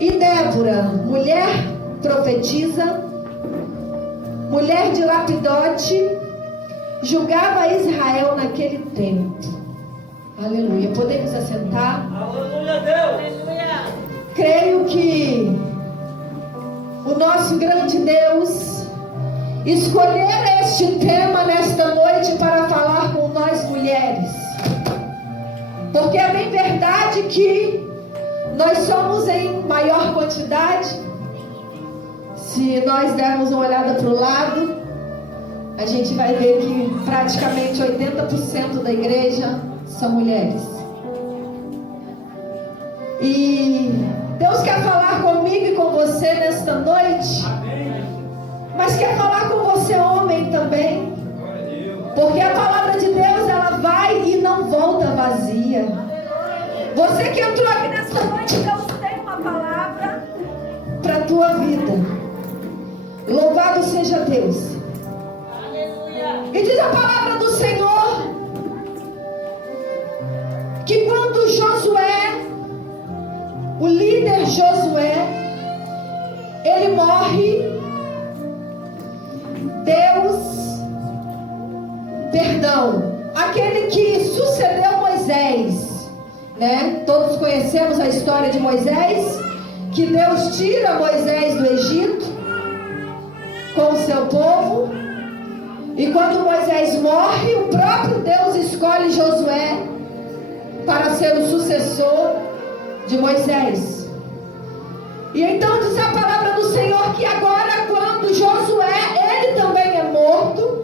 E Débora, mulher profetisa, mulher de Lapidote, julgava Israel naquele tempo. Aleluia. Podemos assentar? Aleluia, Deus. Creio que o nosso grande Deus escolher este tema nesta noite para falar com nós mulheres, porque é bem verdade que nós somos em maior quantidade. Se nós dermos uma olhada para o lado, a gente vai ver que praticamente 80% da igreja são mulheres. E Deus quer falar comigo e com você nesta noite, mas quer falar com você, homem, também, porque a palavra de Deus, ela vai e não volta vazia. Você que entrou aqui nesta noite, Deus tem uma palavra para a tua vida. Louvado seja Deus. E diz a palavra do Senhor que quando Josué, o líder Josué, ele morre, aquele que sucedeu Moisés, né? Todos conhecemos a história de Moisés, que Deus tira Moisés do Egito com o seu povo, e quando Moisés morre, o próprio Deus escolhe Josué para ser o sucessor de Moisés. E então diz a palavra do Senhor que agora, quando Josué, ele também é morto,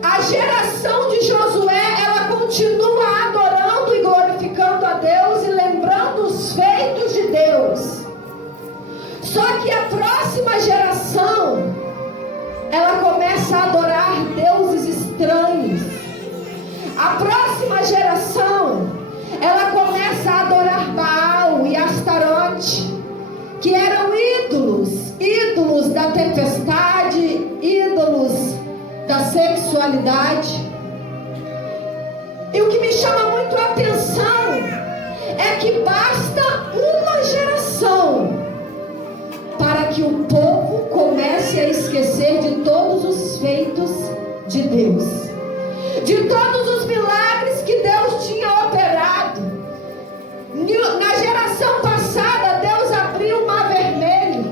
a geração de Josué, ela continua adorando e glorificando a Deus e lembrando os feitos de Deus. Só que a próxima geração, ela começa a adorar deuses estranhos. A próxima geração, ela começa a adorar Baal e Astarote, que eram ídolos da tempestade, ídolos da sexualidade. E o que me chama muito a atenção é que basta uma geração para que o povo comece a esquecer de todos os feitos de Deus, de todos os milagres que Deus tinha operado. Na geração passada, Deus abriu o mar vermelho,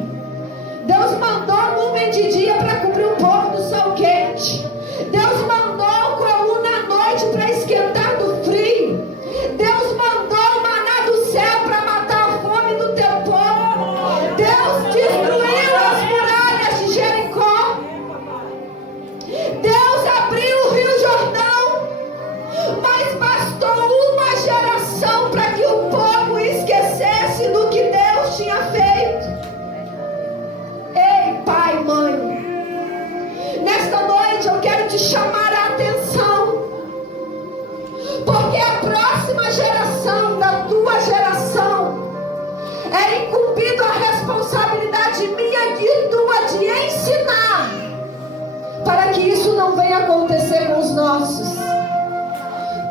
Deus mandou nuvem de dia para cobrir o povo do sol quente, Deus mandou coluna à noite para esquentar do frio, Deus mandou maná do céu para matar a fome do teu povo, Deus destruiu as muralhas de Jericó, Deus abriu o rio Jordão, mas bastou uma geração para que o povo esquecesse do que Deus tinha feito. Ei, pai, mãe, nesta noite eu quero te chamar a atenção, porque a próxima geração da tua geração é incumbido a responsabilidade minha e tua de ensinar, para que isso não venha acontecer com os nossos.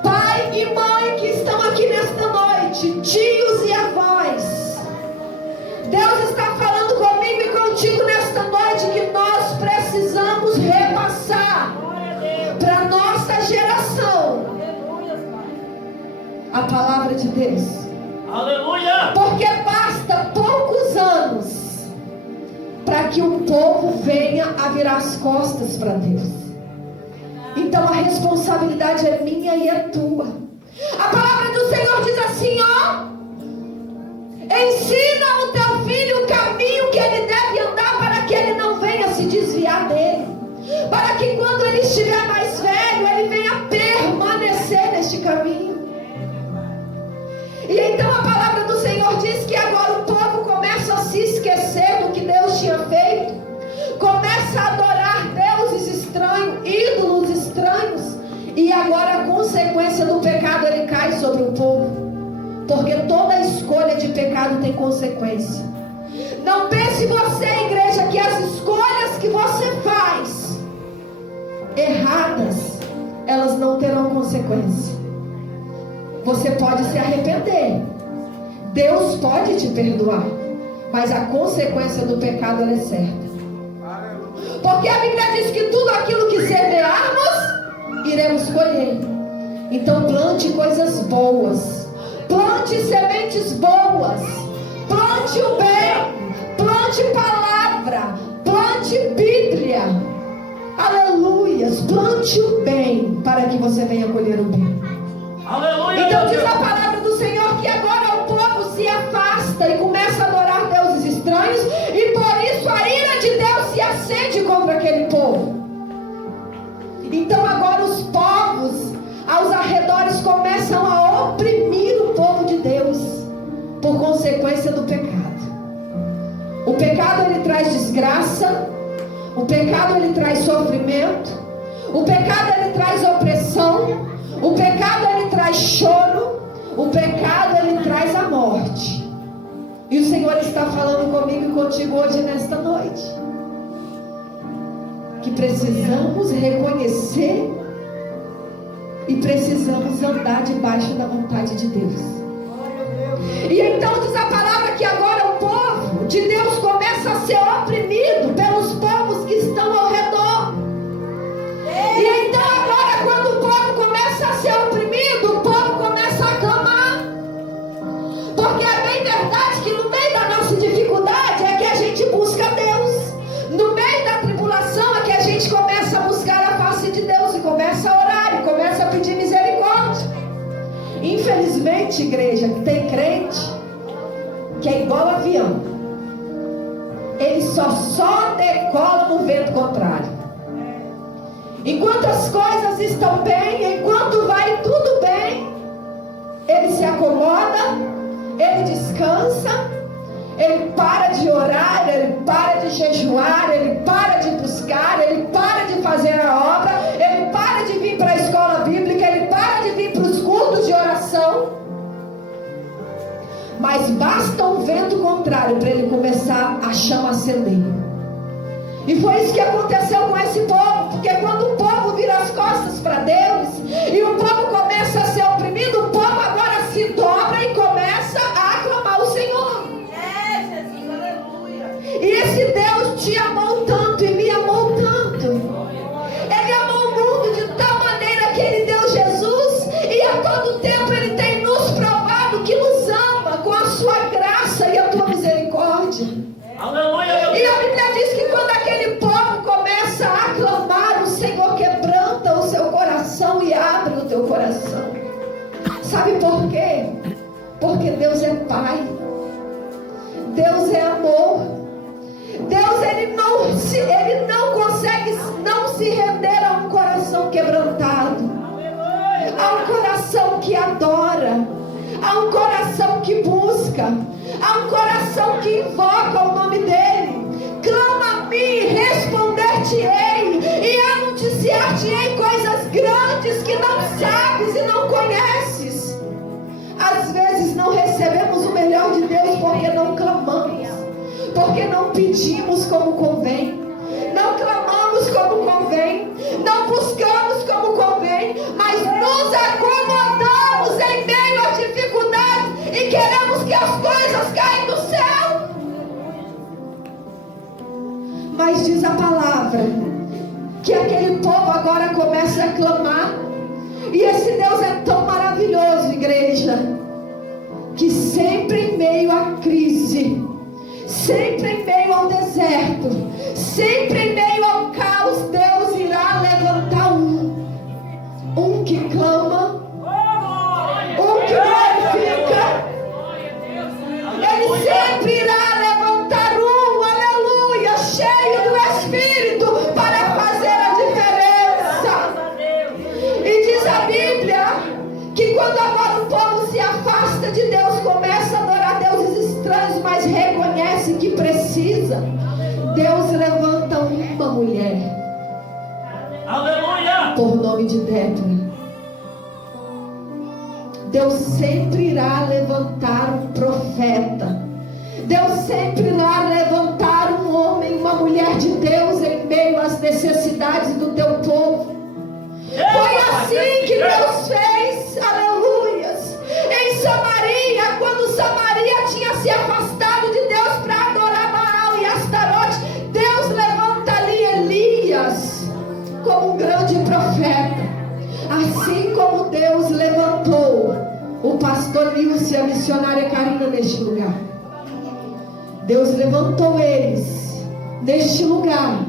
Pai e mãe que estão aqui nesta noite, tios e avós, Deus está falando comigo e contigo nesta noite que nós precisamos repassar para a nossa geração a palavra de Deus. Aleluia! Porque basta poucos anos para que o povo venha a virar as costas para Deus. Então a responsabilidade é minha e é tua. A palavra do Senhor diz assim, ó: ensina o teu filho o caminho que ele deve andar, para que ele não venha se desviar dele, para que quando ele estiver mais velho, ele venha permanecer neste caminho. E então a palavra do Senhor diz que agora o povo começa a se esquecer do que Deus tinha feito, começa a adorar deuses estranhos, ídolos estranhos, e agora a consequência do pecado, ele cai sobre o povo, porque toda escolha de pecado tem consequência. Não pense você, igreja, que as escolhas que você faz erradas, elas não terão consequência. Você pode se arrepender, Deus pode te perdoar, mas a consequência do pecado ela é certa. Porque a Bíblia diz que tudo aquilo que semearmos, iremos colher. Então plante coisas boas, plante sementes boas, plante o bem, plante palavra, plante Bíblia. Aleluias, plante o bem para que você venha colher o bem. Aleluia. Então diz a palavra do Senhor que agora o povo se afasta e começa a adorar deuses estranhos, e por isso a ira de Deus se acende contra aquele povo. Então agora os povos aos arredores começam a oprimir o povo de Deus por consequência do pecado. O pecado ele traz desgraça, o pecado ele traz sofrimento, o pecado ele traz opressão, o pecado ele traz choro, o pecado ele traz a morte. E o Senhor está falando comigo e contigo hoje nesta noite, que precisamos reconhecer e precisamos andar debaixo da vontade de Deus. E então diz a palavra que agora o povo de Deus começa a ser oprimido pelos povos que estão ao redor. E então agora quando o povo começa a ser oprimido, o povo começa a clamar. Porque é bem verdade que no meio da nossa dificuldade é que a gente busca Deus. No meio da tribulação é que a gente começa a buscar a face de Deus e começa a orar e começa a pedir misericórdia. Infelizmente, igreja, tem crente que é igual avião. Ele só decola no vento contrário. Enquanto as coisas estão bem, enquanto vai tudo bem, ele se acomoda, ele descansa, ele para de orar, ele para de jejuar, ele para de buscar, ele para de fazer a obra, ele para de vir para a escola bíblica, ele para de vir para os cultos de oração. Mas basta um vento contrário para ele começar a chama acender. E foi isso que aconteceu com esse povo, porque quando o povo vira as costas para Deus e o povo começa a ser oprimido, o povo agora se dobra e começa a aclamar o Senhor. Jesus, aleluia. E esse Deus te amou tanto e me amou tanto. Ele amou o mundo de tal maneira que ele deu Jesus, e a todo tempo ele tem nos provado que nos ama com a sua graça e a tua misericórdia. Aleluia. E a Bíblia diz que quando aquele povo começa a aclamar, o Senhor quebranta o seu coração e abre o teu coração. Sabe por quê? Porque Deus é Pai, Deus é amor. Deus ele não consegue não se render a um coração quebrantado, a um coração que adora, a um coração que busca, a um coração que invoca o nome dele. Clama a mim, responder-te-ei e anunciar-te-ei coisas grandes que não sabes e não conheces. Às vezes não recebemos o melhor de Deus porque não clamamos, porque não pedimos como convém, não clamamos como convém, não buscamos como convém, mas nos acomodamos em meio às dificuldades e queremos que as coisas caem do céu. Mas diz a palavra que aquele povo agora começa a clamar, e esse Deus é tão maravilhoso, igreja, que sempre em meio à crise, sempre em meio ao deserto, sempre em meio ao caos, Deus irá levantar um que clama, um que glorifica. Ele sempre irá levantar aleluia, cheio do Espírito, para fazer a diferença. E diz a Bíblia que quando agora o povo se afasta de Deus, começa a adorar deuses estranhos, mas reconhece que precisa, Deus levanta uma mulher, aleluia, por nome de Débora. Deus sempre irá levantar um profeta, Deus sempre irá levantar um homem, uma mulher de Deus em meio às necessidades do teu povo. Foi assim que Deus fez, aleluias, em Samaria, quando Samaria pastor Nilce e a missionária Karina neste lugar. Deus levantou eles neste lugar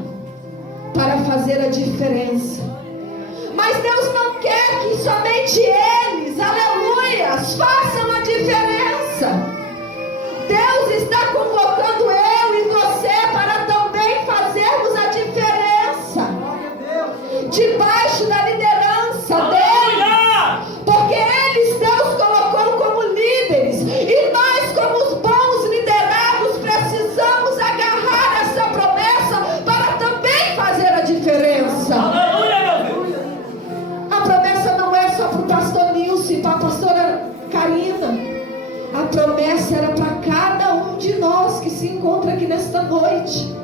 para fazer a diferença. Mas Deus não quer que somente eles, aleluias, façam a diferença. Deus está convocando eu e você para também fazermos a diferença debaixo da liderança deles, porque eles Deus colocou como líderes, e nós como os bons liderados precisamos agarrar essa promessa para também fazer a diferença. A promessa não é só para o pastor Nilce e para a pastora Karina. A promessa era para cada um de nós que se encontra aqui nesta noite.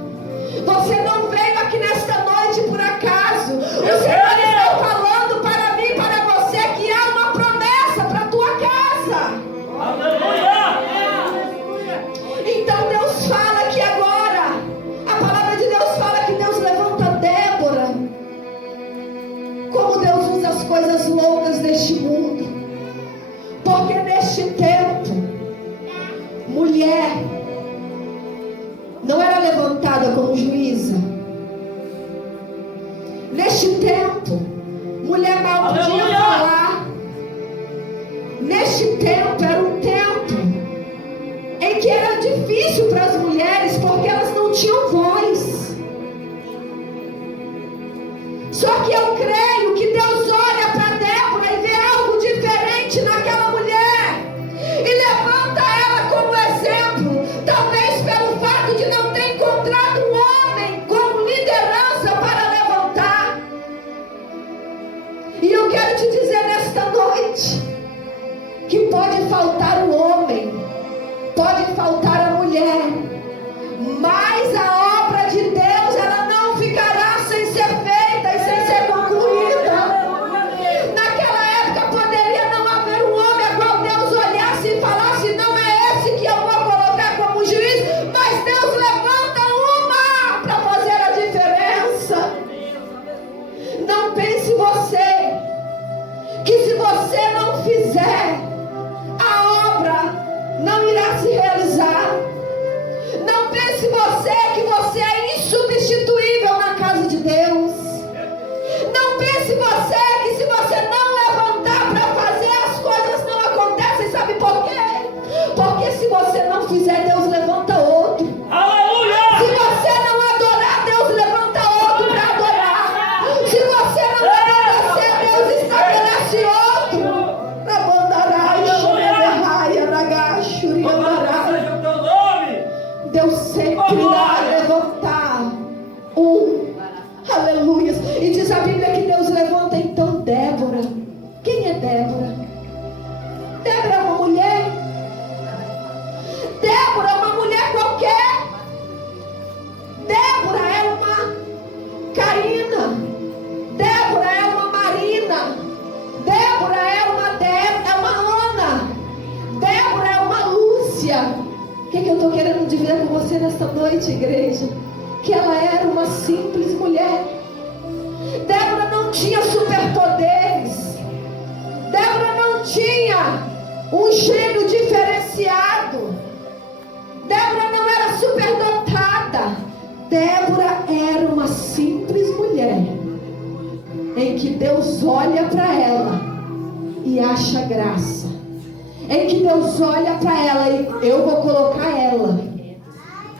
Você não veio aqui nesta noite por acaso. O Senhor está falando para mim e para você que há uma promessa para a tua casa. Então Deus fala que agora, a palavra de Deus fala que Deus levanta Débora. Como Deus usa as coisas loucas deste mundo. Porque neste tempo, mulher não era levantada como juíza. Neste tempo, mulher mal podia falar. Neste tempo, era um tempo em que era difícil para as mulheres, porque elas não tinham voz. Só que eu creio que Deus olha para Débora e vê algo diferente naquela mulher e levanta ela como exemplo, talvez pelo fato de não ter encontrado um homem como liderança para levantar. E eu quero te dizer nesta noite que pode faltar o homem, pode faltar a mulher, mas a obra de Deus ela não ficará sem ser feita e sem ser concluída. Naquela época poderia não haver um homem a qual Deus olhasse e falasse: não é esse que eu vou colocar como juiz, mas Deus levanta uma para fazer a diferença. Não pense você que se você não fizer, a obra não irá se realizar. Não pense você que você é insubstituível na casa de Deus. Não pense você que se você não levantar para fazer, as coisas não acontecem. Sabe por quê? Porque se você não fizer, Deus levanta outro. Se você não adorar, Deus levanta outro para adorar. Se você não obedecer, Deus estabelece outro. Deus sempre irá levantar um. Aleluia. E diz a Bíblia que Deus levanta então Débora. Quem é Débora? Débora é uma mulher. Débora é uma mulher qualquer. Débora é uma Karina. Débora é uma Marina. Débora é uma Ana. Débora é uma Lúcia. O que eu estou querendo dizer com você nesta noite, igreja? Que ela era uma simples mulher. Débora não tinha superpoderes. Débora não tinha um gênio diferenciado. Débora não era superdotada. Débora era uma simples mulher em que Deus olha para ela e acha graça. Em que Deus olha para ela e eu vou colocar ela,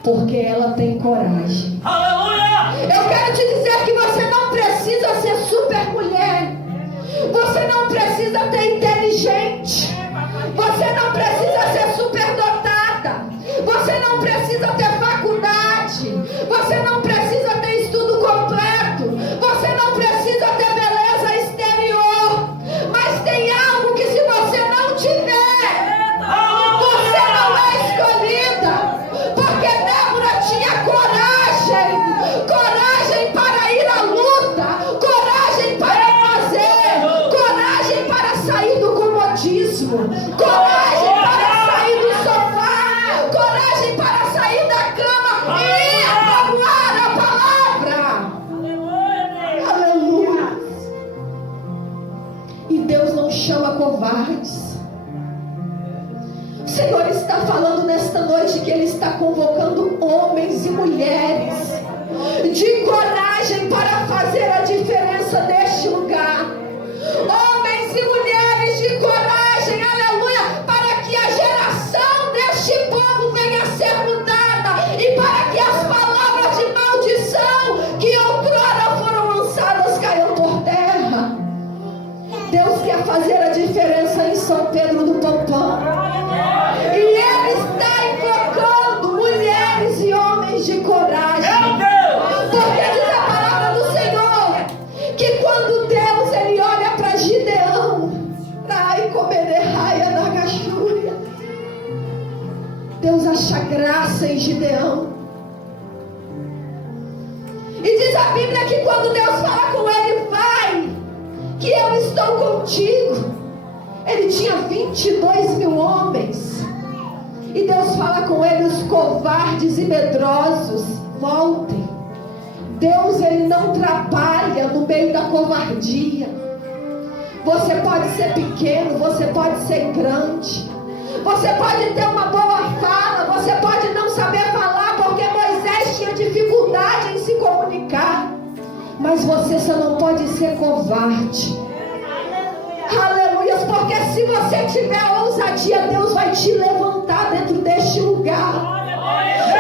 porque ela tem coragem. Aleluia! Eu quero te dizer que você não precisa ser super mulher. Você não precisa ter inteligente. Você não precisa ser superdotada. Você não precisa ter faculdade. Você não precisa ter estudo completo. Você não precisa ter beleza exterior. Mas tem algo que se você não tiver, você não é escolhida. Porque Débora tinha coragem Senhor está falando nesta noite que Ele está convocando homens e mulheres de coragem para fazer a diferença neste lugar. Homens e mulheres de coragem, aleluia, para que a geração deste povo venha a ser mudada e para que as palavras de maldição que outrora foram lançadas caiam por terra. Deus quer fazer a diferença em São Pedro do Pampão. E Ele está invocando mulheres e homens de coragem. Porque diz a palavra do Senhor que quando Deus Ele olha para Gideão, Deus acha graça em Gideão. E diz a Bíblia que quando Deus fala com ele, vai, que eu estou contigo. Ele tinha 22 mil homens. E Deus fala com ele, os covardes e medrosos, voltem. Deus, Ele não trabalha no meio da covardia. Você pode ser pequeno, você pode ser grande. Você pode ter uma boa fala, você pode não saber falar, porque Moisés tinha dificuldade em se comunicar. Mas você só não pode ser covarde. Aleluia, porque se você tiver ousadia, Deus vai te levantar dentro deste lugar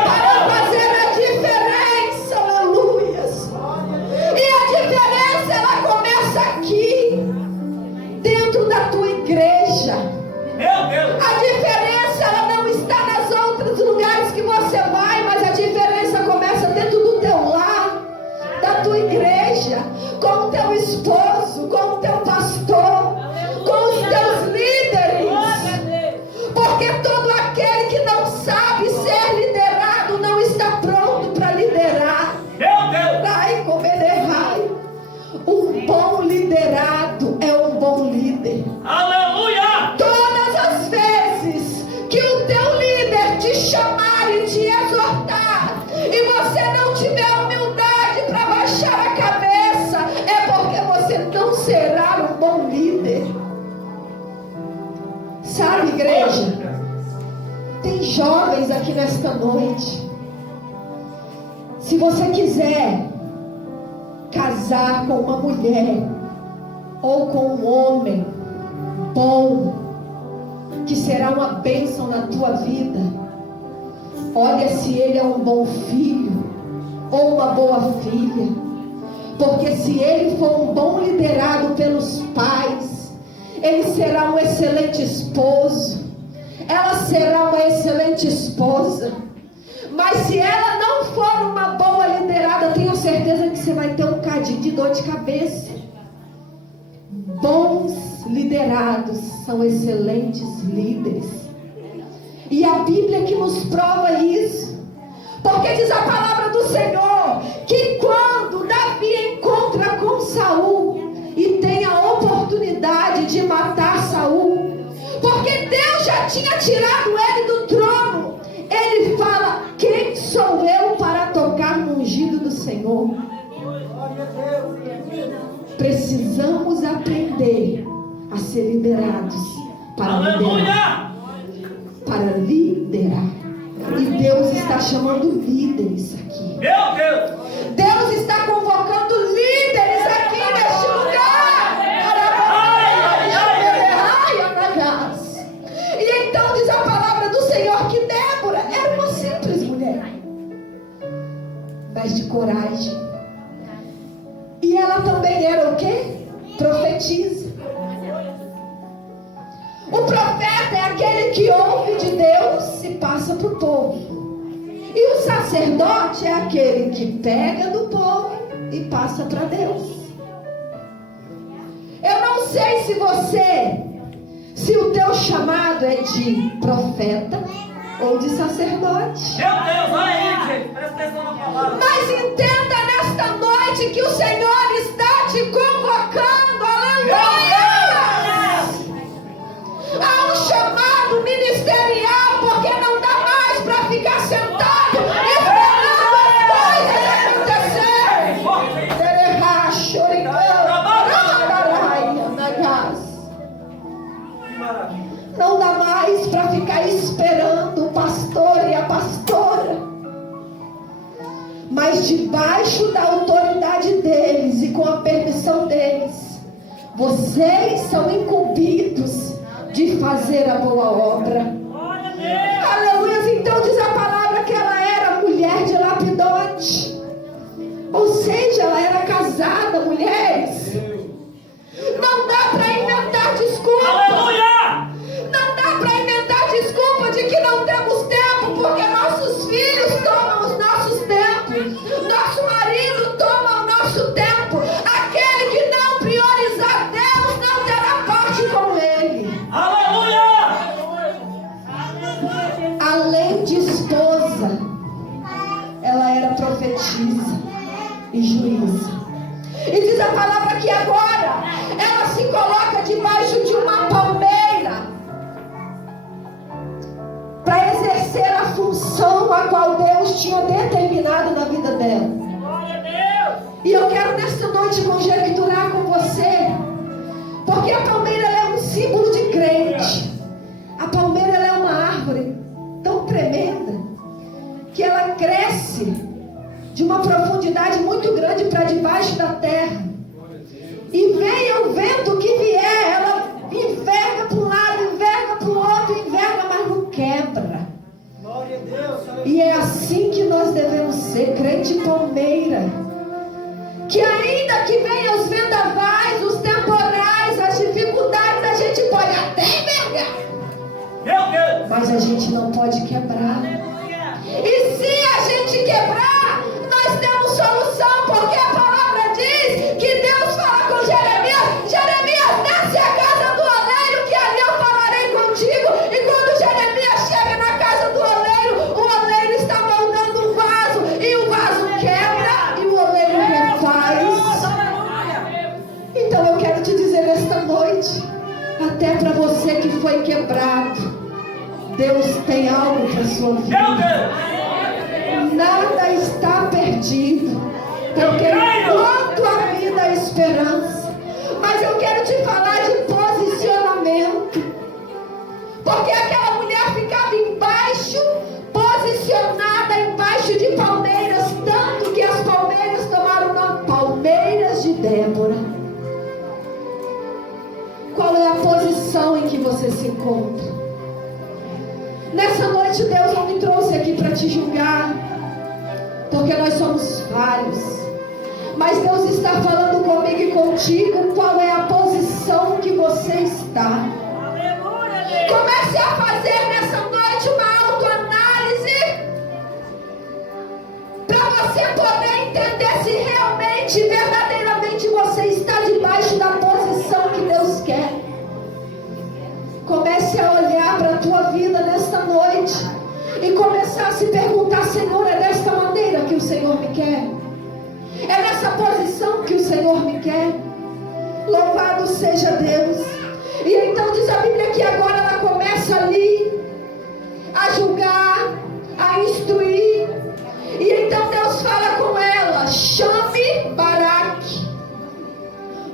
para fazer a diferença. Aleluia. E a diferença, ela começa aqui, dentro da tua igreja. A diferença, ela não está nos outros lugares que você vai, mas a diferença começa dentro do teu lar, da tua igreja, com o teu esposo, com o teu pastor, com os teus líderes. Porque todo aquele que não sabe ser liderado não está pronto para liderar. Ai, como ele é raio. Um bom liderado é um bom líder. Aleluia! Todas as vezes que o teu líder te chamar e te exortar, e você não tiver humildade para baixar a cabeça, é porque você não será um bom líder. Sabe, igreja? Tem jovens aqui nesta noite. Se você quiser casar com uma mulher ou com um homem bom, que será uma bênção na tua vida, olha se ele é um bom filho ou uma boa filha. Porque se ele for um bom liderado pelos pais, ele será um excelente esposo, ela será uma excelente esposa. Mas se ela não for uma boa liderada, tenho certeza que você vai ter um cadinho de dor de cabeça. Bons liderados são excelentes líderes. E a Bíblia que nos prova isso. Porque diz a palavra do Senhor que quando Davi encontra com Saul e tem a oportunidade de matar Saul, porque Deus já tinha tirado ele do trono, ele fala: quem sou eu para tocar no ungido do Senhor? Precisamos aprender a ser liderados para liderar. Para liderar. E Deus está chamando líderes aqui. Meu Deus! Deus está convocando líderes aqui neste lugar. E então diz a palavra do Senhor que Débora era uma simples mulher, mas de coragem. E ela também era o quê? Profetisa. O profeta é aquele que ouve de Deus e passa para o povo. E o sacerdote é aquele que pega do povo e passa para Deus. Eu não sei se o teu chamado é de profeta ou de sacerdote. Meu Deus, olha aí, gente, presta atenção na palavra. Mas entenda nesta noite que o Senhor está te convocando, aleluia! Há um chamado ministerial, porque não dá mais para ficar sentado esperando as coisas acontecerem. Não dá mais para ficar esperando debaixo da autoridade deles e com a permissão deles, vocês são incumbidos de fazer a boa obra. Aleluia. Então diz a palavra que ela era mulher de Lapidote, ou seja, ela era casada. Mulheres, não dá para inventar desculpa. Aleluia! Não dá para inventar desculpa de que não temos tempo, porque nossos filhos tomam os nossos tempos, nosso marido toma o nosso tempo. Aquele que não priorizar Deus não terá parte com ele. Aleluia! Além de esposa, ela era profetisa e juíza. E diz a palavra que agora ela se coloca debaixo de uma palmeira para exercer a função a qual Deus tinha determinado na vida dela. E eu quero nesta noite conjecturar com você, porque a palmeira é um símbolo de crente. A palmeira ela é uma árvore tão tremenda que ela cresce de uma profundidade muito grande para debaixo da terra. E venha o vento que vier, ela enverga para um lado, enverga para o outro, enverga, mas não quebra. E é assim que nós devemos ser, crente palmeira. Que ainda que venham os vendavais, os temporais, as dificuldades, a gente pode até envergar, Meu Deus! mas a gente não pode quebrar. E se a gente quebrar, nós temos solução, porque a palavra diz que Deus fala com Jeremias: Jeremias, desce a casa do oleiro, que ali eu falarei contigo. E quando Jeremias chega na casa do oleiro, o oleiro está moldando um vaso, e o vaso quebra, e o oleiro refaz. Então eu quero te dizer nesta noite, até para você que foi quebrado, Deus tem algo para a sua vida. Meu Deus! Nada está perdido, porque enquanto a vida é esperança. Mas eu quero te falar de posicionamento, porque aquela mulher ficava embaixo, posicionada embaixo de palmeiras, tanto que as palmeiras tomaram o nome Palmeiras de Débora. Qual é a posição em que você se encontra? Nessa noite Deus não me trouxe aqui para te julgar, porque nós somos falhos. Mas Deus está falando comigo e contigo qual é a posição que você está. Comece a fazer nessa noite uma autoanálise, para você poder entender se realmente, verdadeiramente você está debaixo da posição que Deus quer. Comece a olhar para a tua vida nesta noite e começar a se perguntar: Senhor, é desta maneira que o Senhor me quer? É nessa posição que o Senhor me quer? Louvado seja Deus. E então diz a Bíblia que agora ela começa ali a julgar, a instruir. E então Deus fala com ela: chame Baraque.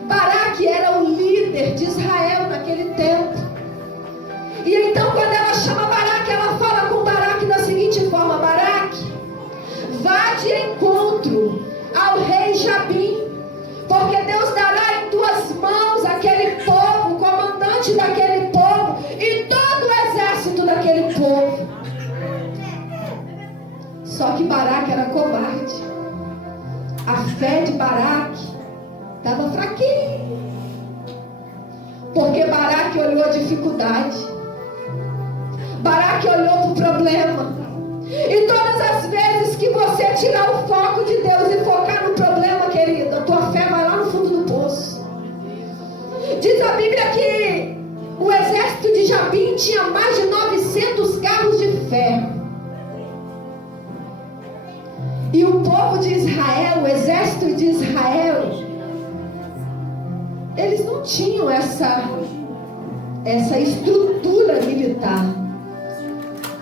Baraque era o líder de Israel naquele tempo. E então quando ela chama Baraque, ela fala com Baraque da seguinte forma: Baraque, vá de encontro ao rei Jabim, porque Deus dará em tuas mãos aquele povo, o comandante daquele povo e todo o exército daquele povo. Só que Baraque era covarde. A fé de Baraque estava fraquinha, porque Baraque olhou a dificuldade, Baraque olhou para o problema. E todas as vezes que você tirar o foco de Deus e focar no problema, querida, a tua fé vai lá no fundo do poço. Diz a Bíblia que o exército de Jabim tinha mais de 900 carros de ferro. E o povo de Israel, o exército de Israel, eles não tinham essa estrutura militar.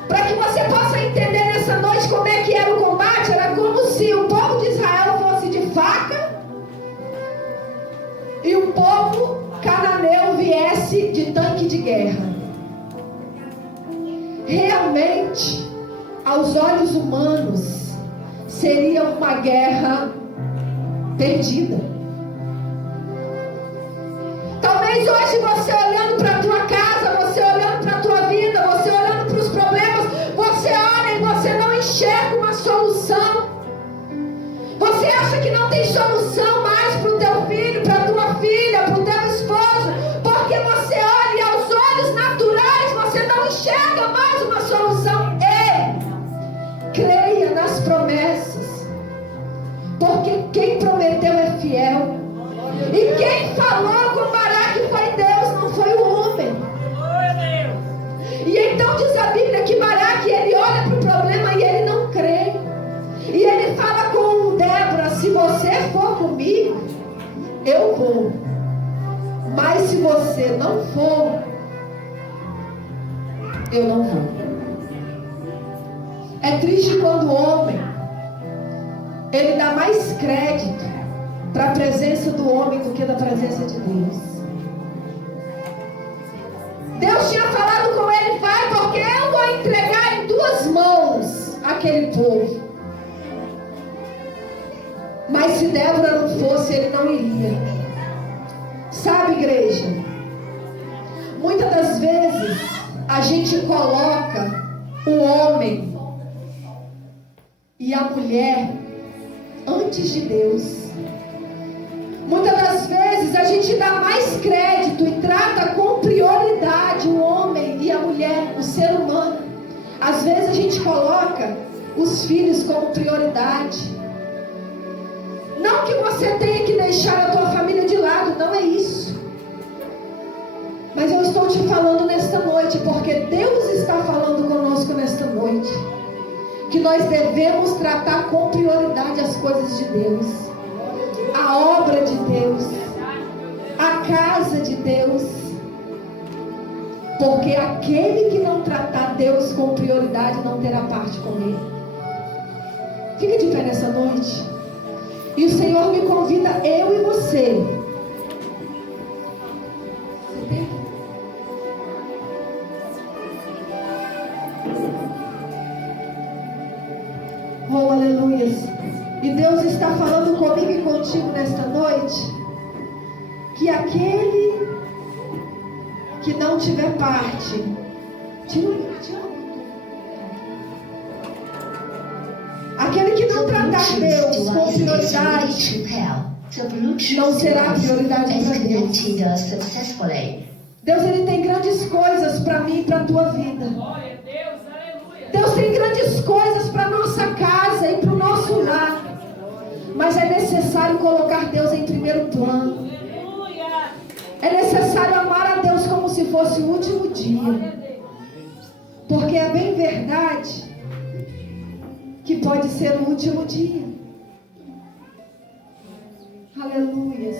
Para que você possa entender nessa noite como é que era o combate, era como se o povo de Israel fosse de faca e o povo cananeu viesse de tanque de guerra. Realmente, aos olhos humanos, seria uma guerra perdida. Talvez hoje você olhando para a tua casa, você olhando para a tua vida, você olhando para os problemas, você olha e você não enxerga uma solução. Você acha que não tem solução mais para o teu filho, para a tua filha, para o teu esposo, porque você olha e aos olhos naturais você não enxerga mais uma solução. Ei, creia nas promessas, porque quem prometeu é fiel. E quem falou com Baraque foi Deus, não foi o homem. E então diz a Bíblia que Baraque, ele olha para o problema e ele não crê. E ele fala com Débora: se você for comigo, eu vou. Mas se você não for, eu não vou. É triste quando o homem, ele dá mais crédito para a presença do homem do que da presença de Deus. Deus tinha falado com ele: vai, porque eu vou entregar em tuas mãos aquele povo. Mas se Débora não fosse, ele não iria. Sabe, igreja, muitas das vezes a gente coloca o homem e a mulher antes de Deus. Muitas das vezes a gente dá mais crédito e trata com prioridade o homem e a mulher, o ser humano. Às vezes a gente coloca os filhos como prioridade. Não que você tenha que deixar a tua família de lado, não é isso. Mas eu estou te falando nesta noite, porque Deus está falando conosco nesta noite, que nós devemos tratar com prioridade as coisas de Deus, a obra de Deus, a casa de Deus. Porque aquele que não tratar Deus com prioridade não terá parte com Ele. Fica de pé nessa noite. E o Senhor me convida, eu e você. Você tem? Oh, aleluias. E Deus está falando comigo e contigo nesta noite, que aquele que não tiver parte, aquele que não tratar Deus com prioridade, não será prioridade para Deus. Deus, Ele tem grandes coisas para mim e para a tua vida. Deus tem grandes coisas para a nossa casa e para o nosso lar. Mas é necessário colocar Deus em primeiro plano. É necessário amar a Deus como se fosse o último dia. Porque é bem verdade que pode ser o último dia. Aleluias.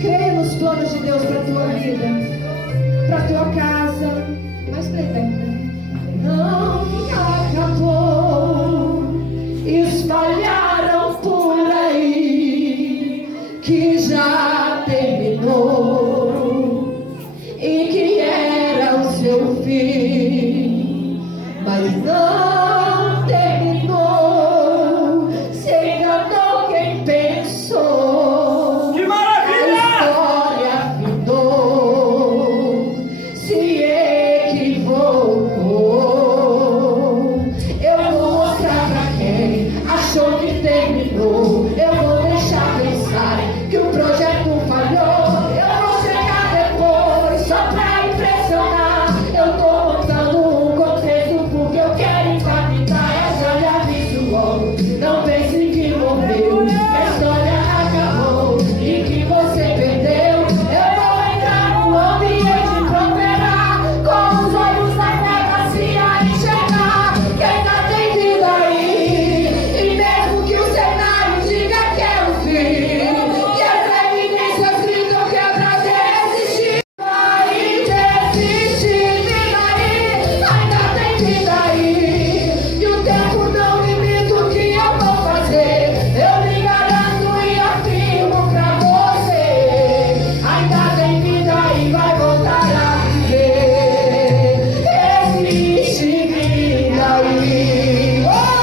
Creia nos planos de Deus para a tua vida, para a tua casa. Mais pretendo. Não acabou. Espalharam por aí que já terminou e que era o seu fim, mas não terminou. Se enganou quem pensou. Que maravilha! A história findou, se equivocou. Eu vou mostrar pra quem achou que terminou. Eu vou deixar pensar que o projeto falhou. Eu vou chegar depois só pra impressionar. Eu tô montando um contexto porque eu quero impactar. Eu já lhe aviso logo, não pense que morreu, que a história acabou e que você perdeu. Eu vou entrar no ambiente e prosperar, com os olhos da terra se a enxergar. Que ainda tem vida aí, e mesmo que o cenário diga que é o fim, que as evidências gritam que é pra desistir. Vai desistir, vida aí, ainda tem vida aí. E o tempo não limita o que eu vou fazer. Eu me garanto e afirmo pra você, ainda tem vida aí, vai voltar a viver. Existe vida aí. Oh!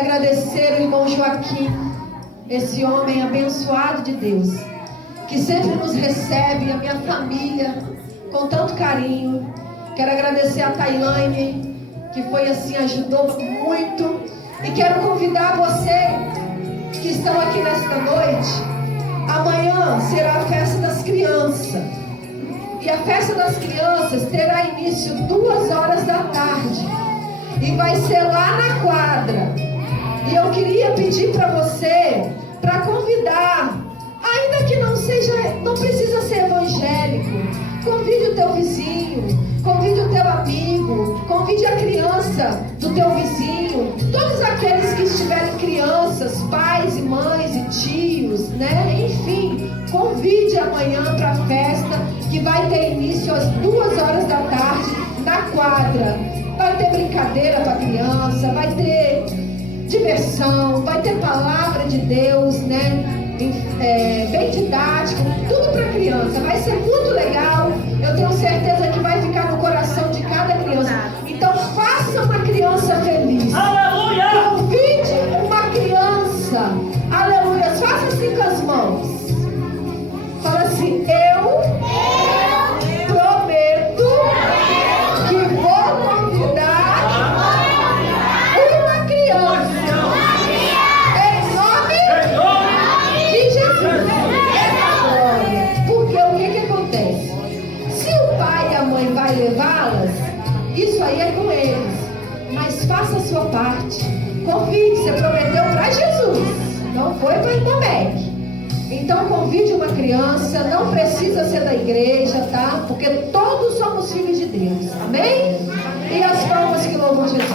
agradecer o irmão Joaquim, esse homem abençoado de Deus, que sempre nos recebe, a minha família, com tanto carinho. Quero agradecer a Tailane, que foi assim, ajudou muito. E quero convidar você que estão aqui nesta noite. Amanhã será a festa das crianças. E a festa das crianças terá início 2 horas da tarde. E vai ser lá na quadra. E eu queria pedir para você, para convidar, ainda que não precisa ser evangélico, convide o teu vizinho, convide o teu amigo, convide a criança do teu vizinho, todos aqueles que estiverem crianças, pais e mães e tios, né? Enfim, convide amanhã para a festa, que vai ter início às 2 horas da tarde na quadra. Vai ter brincadeira para a criança, vai ter diversão, vai ter palavra de Deus, né? Bem didático, tudo para criança. Vai ser muito legal. Eu tenho certeza que vai ficar no coração de cada criança. Então faça uma criança feliz. Aleluia! Convide uma criança. Aleluia! Faça assim com as mãos. Fala assim: eu prometo que vou convidar uma criança. Em nome de Jesus. Porque o que acontece? Se o pai e a mãe vai levá-las, isso aí é com eles. Mas faça a sua parte. Convide, você prometeu para Jesus. Não foi para Itamec. Então convide uma criança, não precisa ser da igreja, tá? Porque todos somos filhos de Deus. Amém? E as palmas que louvam Jesus.